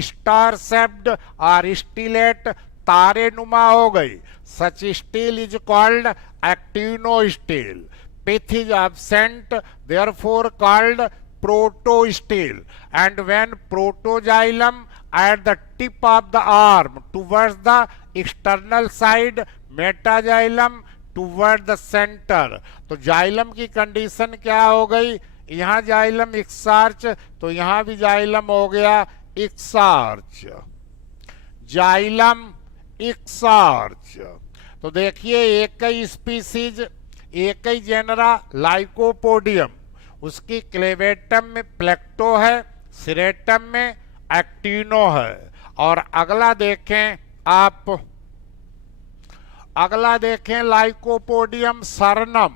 star shaped or steelate, तारे नुमा हो गई। such steel is called actino steel. Pith is absent, therefore called proto steel. And when protoxylem at the tip of the arm towards the external side, metaxylem toward the centre, तो xylem की condition क्या हो गई, यहां xylem exarch, तो यहां भी xylem हो गया एक्सार्च। जाइलम एक्सार्च, तो देखिए एक ही स्पीसीज, एक ही जेनरा लाइकोपोडियम, उसकी क्लेवेटम में प्लेक्टो है, सिरेटम में एक्टिनो है। और अगला देखें आप, अगला देखें Lycopodium cernuum.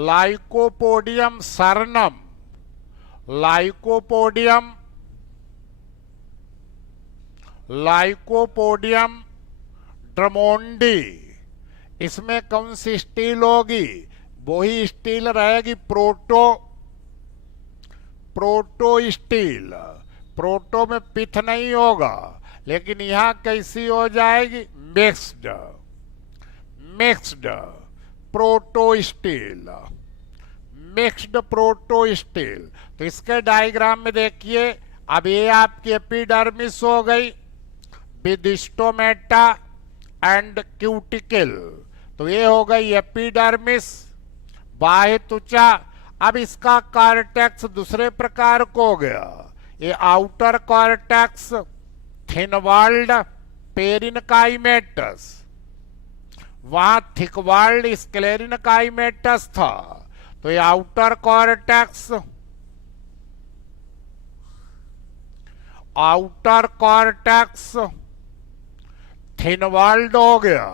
Lycopodium cernuum, Lycopodium, Lycopodium drummondii, इसमें कौन सी स्टील होगी, वही स्टील रहेगी प्रोटो, प्रोटो स्टील। प्रोटो में पिथ नहीं होगा, लेकिन यहां कैसी हो जाएगी, mixed, mixed proto steel, mixed proto steel. तो इसके डायग्राम में देखिए, अब ये आपकी एपिडर्मिस हो गई विद स्टोमेटा एंड क्यूटिकल, तो ये हो गई एपिडर्मिस, बाह्य त्वचा। अब इसका कॉर्टेक्स दूसरे प्रकार को हो गया, ये outer cortex thin walled parenchymatous, वहां थिक वॉल्ड स्क्लेरिनकाइमेटस था। तो ये outer cortex, outer cortex thin walled हो गया,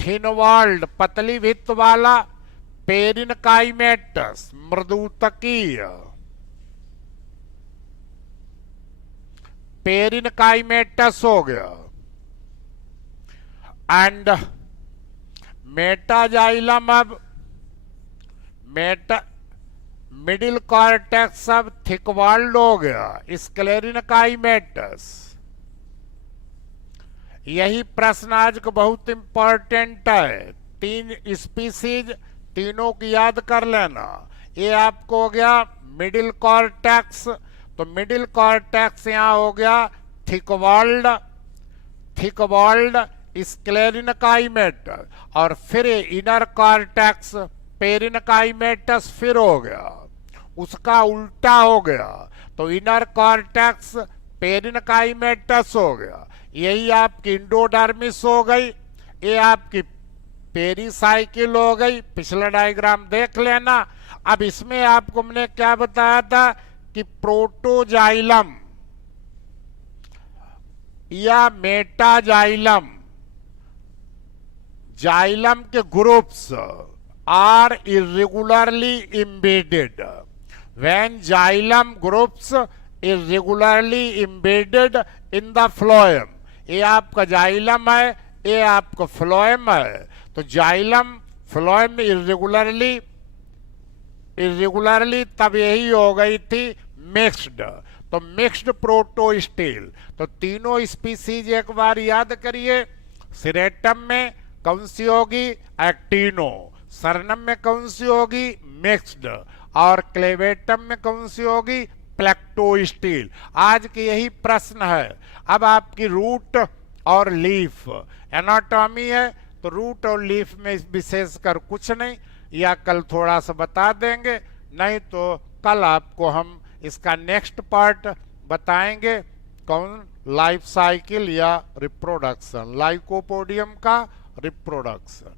थिन वॉल्ड पतली भित्त वाला पेरिनकाइमेटस मृदुतकीय, पेरिनकाइमेटस हो गया। एंड मेटाजाइलम अब मिडिल कॉर्टेक्स अब थिक वॉल्ड हो गया, स्क्लेरिनकाइमेटस। यही प्रश्न आज का बहुत इंपॉर्टेंट है। 3 स्पीसीज, तीनों की याद कर लेना। ये आपको हो गया मिडिल कॉर्टेक्स, तो मिडिल कॉर्टेक्स यहां हो गया थिक वॉल्ड, थिक वॉल्ड स्क्लेरिनकाइमेटस, और फिर इनर कॉर्टेक्स पेरिनकाइमेटस फिर हो गया, उसका उल्टा हो गया, तो इनर कॉर्टेक्स पेरिनकाइमेटस हो गया। यही आपकी इंडोडर्मिस हो गई, ये आपकी पेरीसाइकिल हो गई। पिछला डायग्राम देख लेना। अब इसमें आपको मैंने क्या बताया था कि प्रोटोजाइलम या मेटाजाइलम, जाइलम के groups are irregularly embedded when xylem groups irregularly embedded in the phloem। ये आपका जाइलम है, ये आपका फ्लोएम है। तो जाइलम फ्लोएम इरेगुलरली, इरेगुलरली तब यही हो गई थी मिक्स्ड, तो मिक्स्ड प्रोटोस्टील। तो तीनों स्पीसीज एक बार याद करिए। सिरेटम में कौन सी होगी? एक्टिनो। सरनम में कौन सी होगी? मिक्स्ड। और क्लेवेटम में कौन सी होगी? प्लेक्टोस्टील। आज के यही प्रश्न है। अब आपकी रूट और लीफ एनाटॉमी है, तो रूट और लीफ में विशेषकर कुछ नहीं, या कल थोड़ा सा बता देंगे, नहीं तो कल आपको हम इसका नेक्स्ट पार्ट बताएंगे। कौन? लाइफ साइकिल या रिप्रोडक्शन, लाइकोपोडियम का रिप्रोडक्शन।